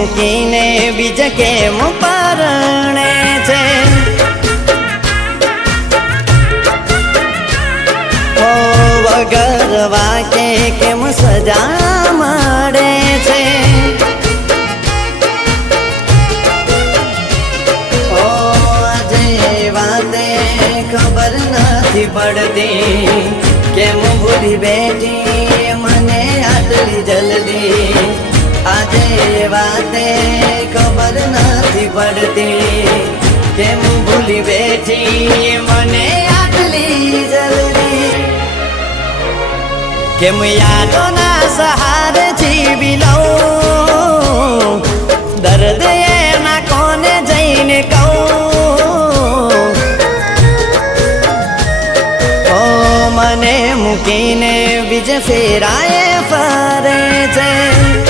મૂકીને બીજ કેમ પરણે છે ઓ વગર વાકે કેમ સજા મળે છે ઓ આજે વાતે ખબર નથી પડતી કેમ ભૂલી બેઠી મને આટલી જલ્દી આજે વાતે ખબર નથી પડતી કેમ ભૂલી બેઠી મને આટલી જલ્દી કેમ યાદોના સહારે જીવી લઉં દર્દ એના કોને જઈને કહું ઓ મને મૂકીને બીજે ફેરાય